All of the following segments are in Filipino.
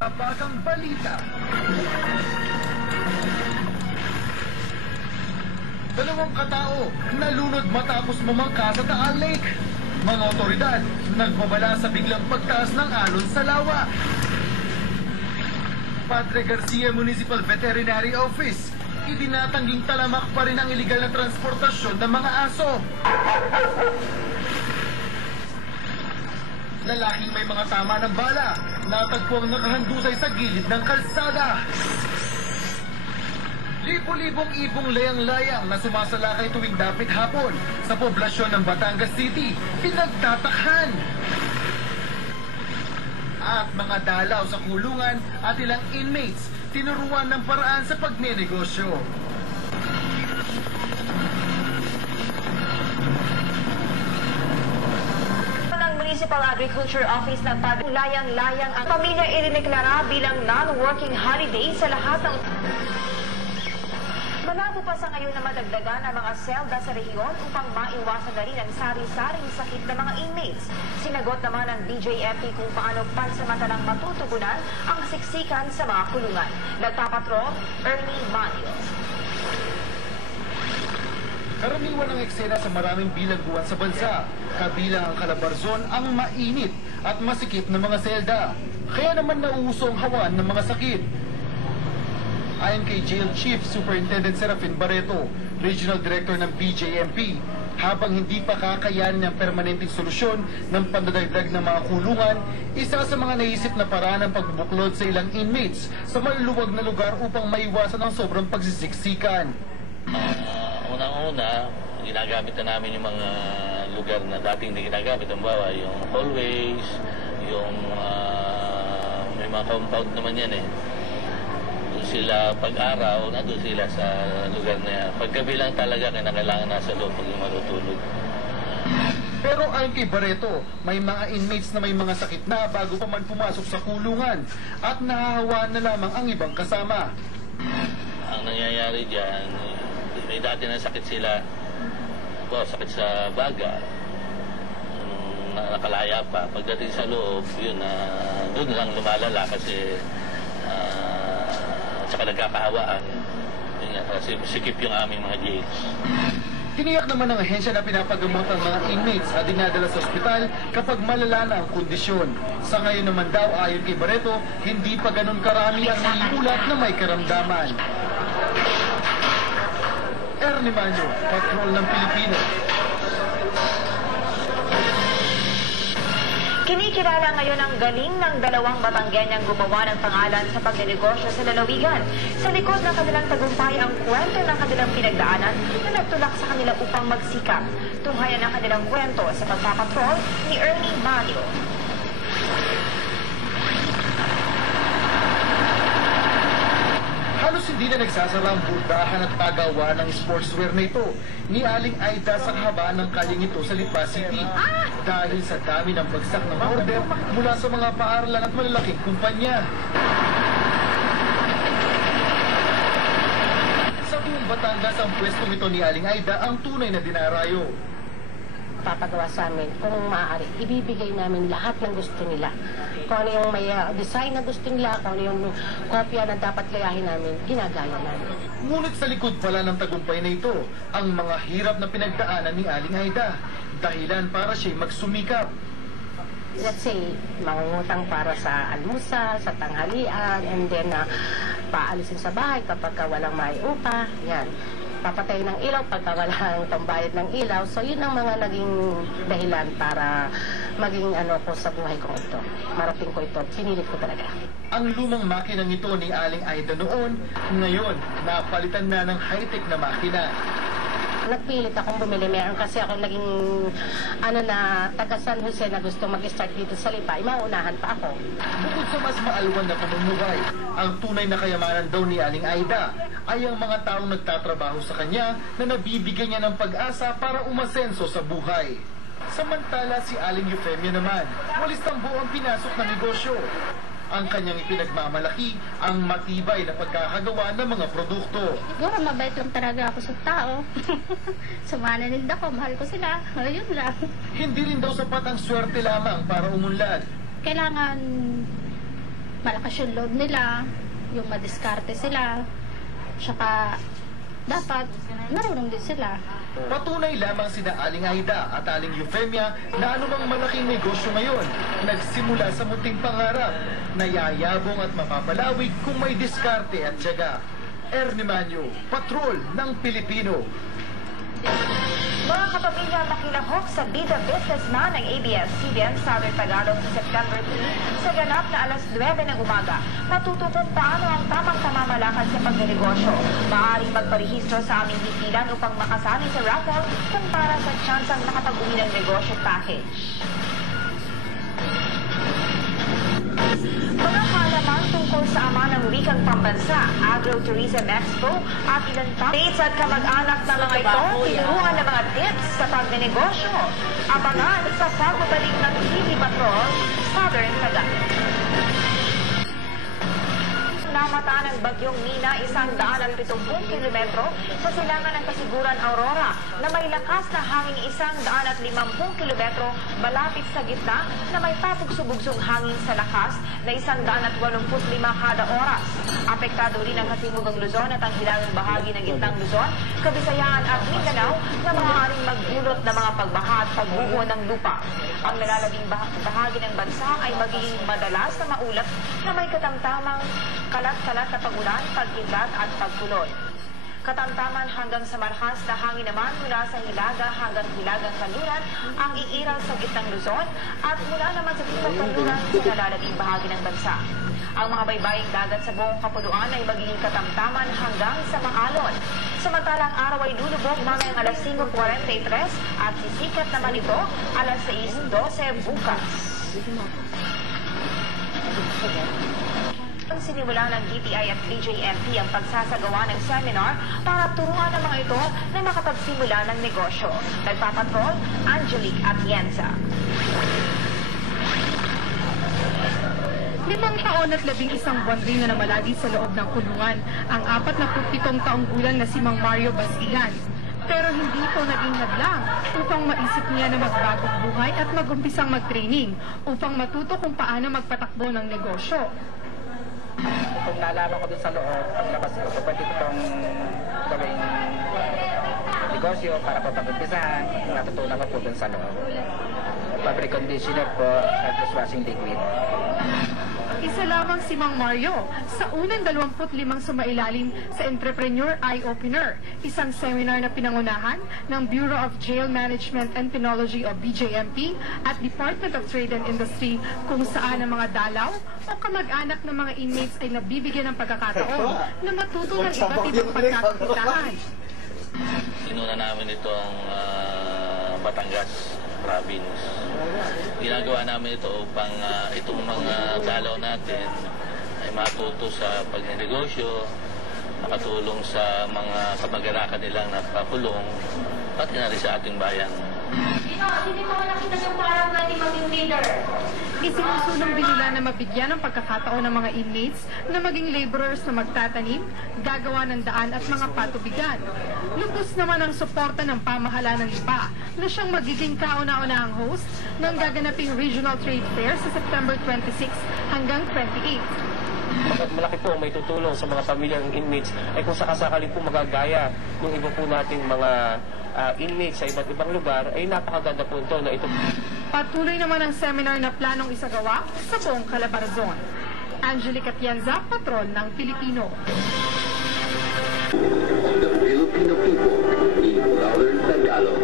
Kapakang balita. Dalawang katao nalunod matapos mamangka sa Taal Lake. Mga otoridad nagbabala sa biglang pagtaas ng alon sa lawa. Padre Garcia Municipal Veterinary Office, itinatangging talamak pa rin ang iligal na transportasyon ng mga aso. Lalaking may mga tama ng bala, natagpuang nakahandusay sa gilid ng kalsada. Libo-libong ibong layang-layang na sumasalakay tuwing dapit hapon sa poblasyon ng Batangas City, pinagtatakhan. At mga dalaw sa kulungan at ilang inmates, tinuruan ng paraan sa pagnenegosyo. Municipal Agriculture Office ng layang-layang ang pamilya irineklara bilang non-working holiday sa lahat ng... Malabo pa sa ngayon na madagdagan ang mga selda sa rehiyon upang maiwasan na rin ang sari-saring sakit ng mga inmates. Sinagot naman ng DJFP kung paano pansamantalang matutugunan ang siksikan sa mga kulungan. Nagpapatrol, Ernie Manio. Karaniwan ang eksena sa maraming bilangguan sa bansa. Kabilang ang Calabarzon ang mainit at masikip na mga selda. Kaya naman nauuso ang hawan ng mga sakit. Ayon kay Jail Chief Superintendent Serafin Barreto, Regional Director ng BJMP, habang hindi pa kakayanin ang permanenteng solusyon ng pandadagdag ng mga kulungan, isa sa mga naisip na paraan ng pagbubuklod sa ilang inmates sa maluluwag na lugar upang maiwasan ang sobrang pagsisiksikan. Unang-una, ginagamit na namin yung mga lugar na dating hindi ginagamit. Ang bawa, yung hallways, yung may mga compound naman yan eh. Doon sila pag-araw, nandun sila sa lugar na yan. Paggabi lang talaga, kailangan nasa loob pag yung matutulog. Pero ayon kay Barreto, may mga inmates na may mga sakit na bago pa man pumasok sa kulungan at nahahawaan na lamang ang ibang kasama. Ang nangyayari dyan, may dati na sakit sila, sakit sa baga, nakalaya pa. Pagdating sa loob, yun, doon lang lumalala kasi saka nagkakahawaan. Yun nga, kasi sikip yung aming mga jails. Tiniyak naman ng ahensya na pinapagamot ang mga inmates at dinadala sa ospital kapag malala na ang kondisyon. Sa ngayon naman daw, ayon kay Barreto, hindi pa ganun karami ang naiulat na may karamdaman. Ernie Manio, Patrol ng Pilipino. Kinikilala ngayon ang galing ng dalawang Batanggenyang gumawa ng pangalan sa pagnenegosyo sa lalawigan. Sa likod ng kanilang tagumpay ang kwento ng kanilang pinagdaanan na nagtulak sa kanila upang magsikap. Tunghayan ang kanilang kwento sa pagpapatrol ni Ernie Manio. Halos hindi na nagsasara ang burdahan at pagawa ng sportswear na ito ni Aling Aida sa kahabaan ng kalyeng ito sa Lipa City. Dahil sa dami ng bagsak ng order mula sa mga paaralan at malalaking kumpanya. Sa buong Batangas ang pwestong ito ni Aling Aida ang tunay na dinarayo. Papagawa sa amin kung maaari. Ibibigay namin lahat ng gusto nila. Kung ano yung may design na gusto nila, kung ano yung kopya na dapat gayahin namin, ginagaya namin. Ngunit sa likod pala ng tagumpay na ito, ang mga hirap na pinagdaanan ni Aling Aida. Dahilan para siya magsumikap. Let's say, mangungutang para sa almusal, sa tanghalian, and then paalisin sa bahay kapag walang maiupa. Yan. Papatayin ng ilaw pagka walang pambayad ng ilaw. So, yun ang mga naging dahilan para maging ko sa buhay ko ito. Marating ko ito. Pinilit ko talaga. Ang lumang makinang ito ni Aling Aida noon, ngayon, napalitan na ng high-tech na makina. Nagpilit akong bumili. Meron kasi ako naging taga San Jose na gusto mag-start dito sa Lipa. Maunahan pa ako. Bukod sa mas maalwan na pamumuhay, ang tunay na kayamanan daw ni Aling Aida ay ang mga taong nagtatrabaho sa kanya na nabibigyan niya ng pag-asa para umasenso sa buhay. Samantala si Aling Eufemia naman, walis tambo ang pinasok na negosyo. Ang kanyang ipinagmamalaki ang matibay na pagkakagawa ng mga produkto. Siguro mabait lang talaga ako sa tao. Sumananin ako, mahal ko sila. Ayun lang. Hindi rin daw sapat ang swerte lamang para umunlad. Kailangan malakas yung load nila, yung madiskarte sila, tsaka dapat marunong din sila. Patunay lamang sina Aling Aida at Aling Eufemia na anumang malaking negosyo ngayon, nagsimula sa munting pangarap, nayayabong at mapapalawig kung may diskarte at tiyaga. Ernie Manyo, Patrol ng Pilipino. Mga kapamilya, makilahok sa Bida Businessman ng ABS-CBN Southern Tagalog sa September 3 sa ganap na alas 9 ng umaga. Matuto kung paano ang tamang pamamalakad sa pagnegosyo. Maaaring magparehistro sa aming hipilan upang makasali sa raffle kung para sa tsansang makapag-uwi ng negosyo package. Mga halaman tungkol sa ama ng wikang pambansa, Agro-Tourism Expo at ilan pa dates at kamag-anak ng mga ito, tinuruan ng mga tips sa pagnenegosyo. Abangan sa pagbabalik ng TV Patrol, Southern Tagalog. Namata ng bagyong Nina 170 kilometro sa silangan ng Kasiguran, Aurora na may lakas na hangin 150 kilometro malapit sa gitna na may papugsog-bugsong hangin sa lakas na 185 kada oras. Apektado rin ang Katimugang Luzon at ang hilagang bahagi ng gitnang Luzon, Kabisayaan at Mindanao na maaaring magdulot ng mga pagbaha at pagbuho ng lupa. Ang nalalabing bahagi ng bansa ay magiging madalas na maulap na may katamtamang kalat-kalat na pagulan, pag-ingat at pagkulol. Katamtaman hanggang sa marahas na hangin naman mula sa Hilaga hanggang Hilagang Kanluran ang iiral sa gitnang Luzon at mula naman sa Timog Kanluran sa nalalabing bahagi ng bansa. Ang mga baybaying dagat sa buong kapuluan ay magiging katamtaman hanggang sa maalon. Samantalang araw ay lulubog mamayang alas 5:43 at sisikat naman ito alas 6:12 bukas. Sinimula ng DTI at BJMP ang pagsasagawa ng seminar para turuan ang mga ito na makapagsimula ng negosyo. Nagpapatrol, Angelique Atienza. 5 taon at 11 buwan rin na namalagi sa loob ng kulungan ang 47 taong gulang na si Mang Mario Basilan. Pero hindi ito naging hadlang upang maisip niya na magbagong buhay at mag-umpisang mag-training upang matuto kung paano magpatakbo ng negosyo. Kung nalaman ko dun sa loob, paglabas ko, pwede ko itong gawing negosyo para po pag-umpisahan, natutunan ko po dun sa loob. Fabric conditioner po at dishwashing liquid. Isa lamang si Mang Mario sa unang 25 sumailalim sa Entrepreneur Eye Opener, isang seminar na pinangunahan ng Bureau of Jail Management and Penology o BJMP at Department of Trade and Industry kung saan ang mga dalaw o kamag-anak ng mga inmates ay nabibigyan ng pagkakataon na matuto ng iba't ibang pagkakitaan. Inuna namin itong Batangas province. Ginagawa namin ito upang itong mga dalaw natin ay matuto sa pagnegosyo, makatulong sa mga kamag-anakan nilang napakulong, pati na rin sa ating bayan. Hindi ko nakita yung parang natin maging leader. Isinusulong din nila na mabigyan ng pagkakataon ng mga inmates na maging laborers na magtatanim, gagawa ng daan at mga patubigan. Lubos naman ang suporta ng pamahalaan ng Lipa na siyang magiging kauna-unahang host ng gaganaping Regional Trade Fair sa September 26 hanggang 28. Malaki po may tutulong sa mga pamilya ng inmates ay kung sakasakali po magagaya ng iba po nating mga inmates sa iba't ibang lugar ay napakaganda po ito na ito. Patuloy naman ang seminar na planong isagawa sa buong Calabarzon. Angelique Atienza, Patrol ng Pilipino. The Filipino people in Southern Tagalog.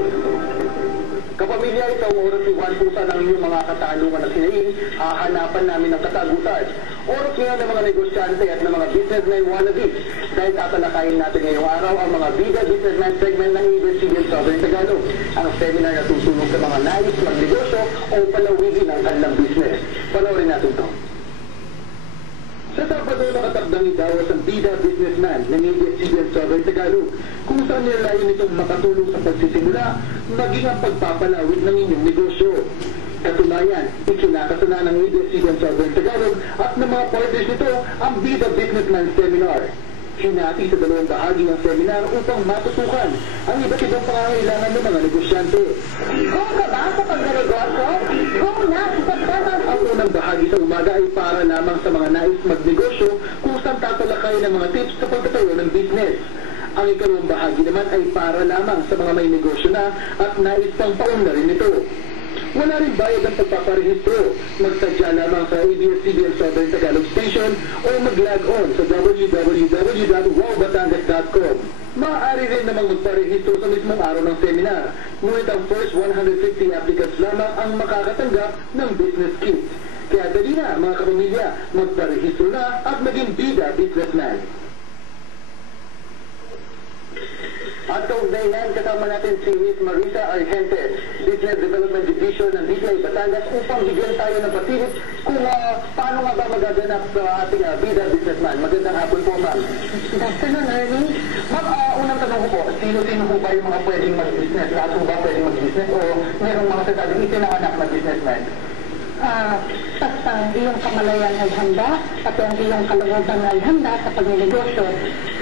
Kapamilya, ito oras iwan pusa ng inyong mga katanungan at hinaing, hahanapan namin ng kasagutan. Oras ngayon ng mga negosyante at ng mga businessmen wannabe. Dahil tatalakayin natin ngayong araw ang mga Bida Businessman segment ng ABS-CBN Southern Tagalog. Ang seminar na tutulong sa mga nais magnegosyo o palawigin ang kanilang business. Panoorin natin ito. Sa Sabado nakatakdang idawas ang Bida Businessman ng ABS-CBN Southern Tagalog kung saan nilayan itong makatulong sa pagsisimula maging ang pagpapalawig ng inyong negosyo. Katunayan, ikinakasana ng ABS-CBN Southern Tagalog at ng mga partners nito ang Bida Businessman Seminar. Hinati sa dalawang bahagi ng seminar upang matutukan ang iba't ibang pangangailangan ng mga negosyante. Kung ka ba sa pagdinegosyo, go na sa September. Ang unang bahagi sa umaga ay para lamang sa mga nais magnegosyo kung saan tatalakayin ng mga tips sa pagtatayo ng business. Ang ikalawang bahagi naman ay para lamang sa mga may negosyo na at nais pang paunlarin nito. Wala rin bayad ang pagpaparehistro. Magsadya lamang sa ABS-CBN Southern Tagalog Station o mag-log on sa www.wowbatangas.com. Maaari rin namang magparehistro sa mismong araw ng seminar. Ngunit ang first 150 applicants lamang ang makakatanggap ng business kit. Kaya dali na mga kapamilya, magparehistro na at maging bida businessman. At kaugnay yan, kasama natin si Ms. Marisa Argente, Business Development Division ng DTI Batangas upang bigyan tayo ng pasilip kung paano nga ba magaganap sa ating bida businessman. Magandang hapon po, ma'am. Good afternoon, Ernie. Ma'am, unang tanong ko po, sino-sino po ba yung mga pwedeng mag-business? Lahat po ba pwedeng mag-business o mayroong mga sasabing itinanganak na businessman? Basta iyong kamalayan ay handa at ang iyong kalooban ay handa sa pagnegosyo,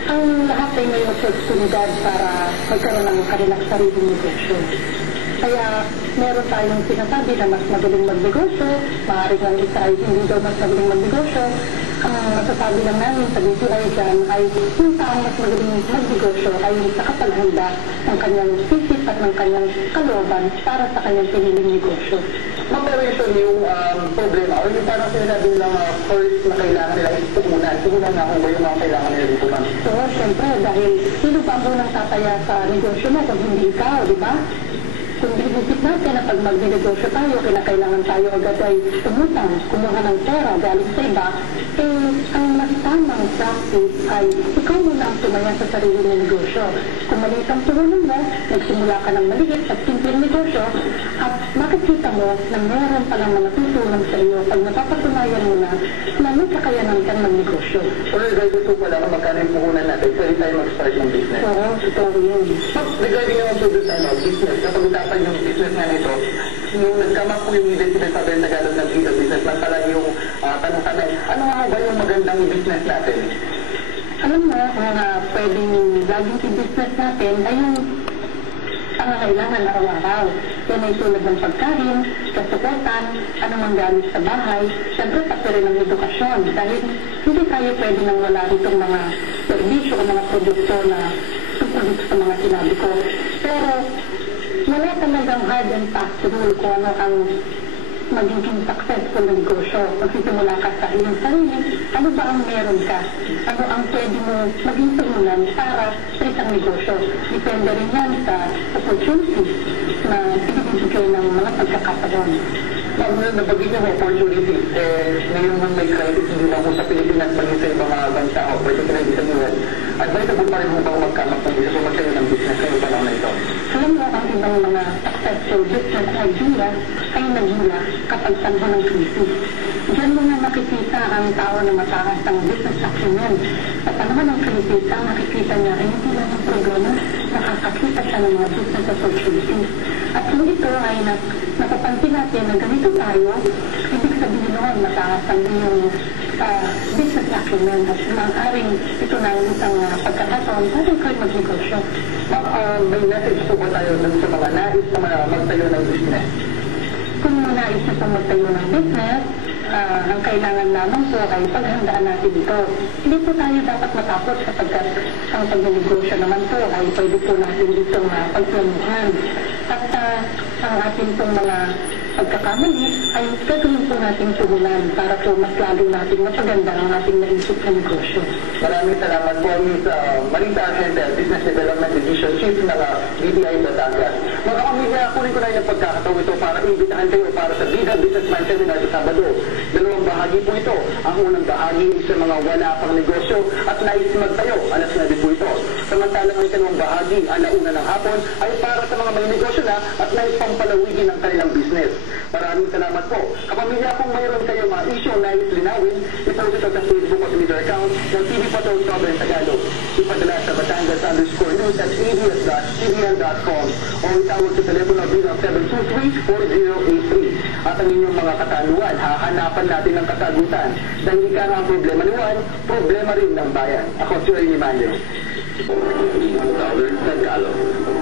ang lahat ay may oportunidad para magkaroon ng kanilang sariling negosyo. Kaya meron tayong sinasabi na mas magaling magnegosyo, maaaring ang isa ay hindi daw mas magaling magnegosyo. Ang masasabi lang namin sa DTI dyan ay yung taong mas magaling magnegosyo ay sa kapaghanda ng kanyang sisip at ng kanyang kalooban para sa kanyang piniling negosyo. Mag-operation yung problema o yung parang sinasabi nilang first na kailangan nila is tukunan. Tukunan nga kung ba yung mga kailangan nila dito, ma'am? So, syempre, dahil sino ba ang unang tataya sa negosyo mo kung hindi ikaw, di ba? Kung inisip natin na pag magnegosyo tayo, kinakailangan tayo agad ay umutang, kumuha ng pera galing sa iba, ang mas tamang practice ay ikaw muna ang tumaya sa sarili ng negosyo. Kung maliit ang turunan mo, nagsimula ka ng maliit at simpleng negosyo at makikita mo na meron palang mga tutulong sa iyo pag napapatunayan mo na may kakayanan kang magnegosyo. Or guys, ito pala kung magkano yung puhunan natin, pwede tayo mag-start ng business. Oo, totoo yun. Regarding naman po doon sa business, kapag usapan yung business nga nito, yung nagkama po yung identity sa Tagalog ng business, man pala yung tanong sa amin, ano nga ba yung magandang business natin? Alam mo, ang pwedeng laging i-business natin ay yung pangangailangan araw-araw. Yan ay tulad ng pagkain, kasuportan, anumang gamit sa bahay, siyempre pati rin ang edukasyon dahil hindi tayo pwede nang wala ritong mga servisyo o mga produkto na tungkol sa mga sinabi ko. Pero wala talagang hard and fast rule kung ano ang magiging successful na negosyo. Magsisimula ka sa iyong sarili, ano ba ang meron ka? Ano ang pwede mo maging turunan para sa isang negosyo? Depende rin yan sa opportunity na ibibigay ng mga pagkakataon. Nabagay niyo opportunity, ngayon nang may crisis, hindi lang po sa Pilipinas, pagin sa ibang mga bansa o particularly sa US, advisable pa rin mo ba magkamap ng business o magkayo ng business kayo pa lang na ito? Alam mo, ang ibang mga successful business idea ay nagmula kapag tanho ng krisis. Diyan mo na makikita ang tao na mataas ng business acumen. Sa panahon ng krisis, ang nakikita niya ay hindi lang ang problema, nakakakita siya ng mga business opportunities. At kung ito ay napapansin natin na ganito tayo, ibig sabihin noon mataas ang iyong business acumen at maaaring ito na ang isang pagkakataon para ikaw magnegosyo. May message po ba tayo dun sa mga nais na magtayo ng business? Kung nais na sa magtayo ng business, ang kailangan lamang po ay paghandaan natin ito. Hindi po tayo dapat matakot sapagkat ang pagnegosyo naman po ay pwede po natin ditong pagplanuhan. At ang ating pong mga pagkakamali ay gagawin po natin turunan para po mas lalo natin mapaganda ang ating naisip na negosyo. Maraming salamat po, Ms. Marisa Argente, Business Development Division Chief ng DTI Batangas. Mga kamilya, kunin ko na yung pagkakataon ito para imbitahan kayo para sa Bida Businessman Seminar sa Sabado. Dalawang bahagi po ito. Ang unang bahagi sa mga wala pang negosyo at nais magtayo, alas 9 po ito. Samantalang ang ikalawang bahagi, alauna ng hapon, ay para sa mga may negosyo na at nais pang palawigin ang kanilang business. Maraming salamat po. Kapamilya, kung mayroon kayong mga issue na linawin, ipost ito sa Facebook o Twitter account ng TV Patrol Southern Tagalog. Ipadala sa Batangas_news@abs.cbn.com o Tawag sa telepono bilang 723-4083. At ang inyong mga katanungan, hahanapan natin ng kasagutan. Dahil ika nga ang problema ni Juan, problema rin ng bayan. Ako si Ray Manyo. Southern Tagalog.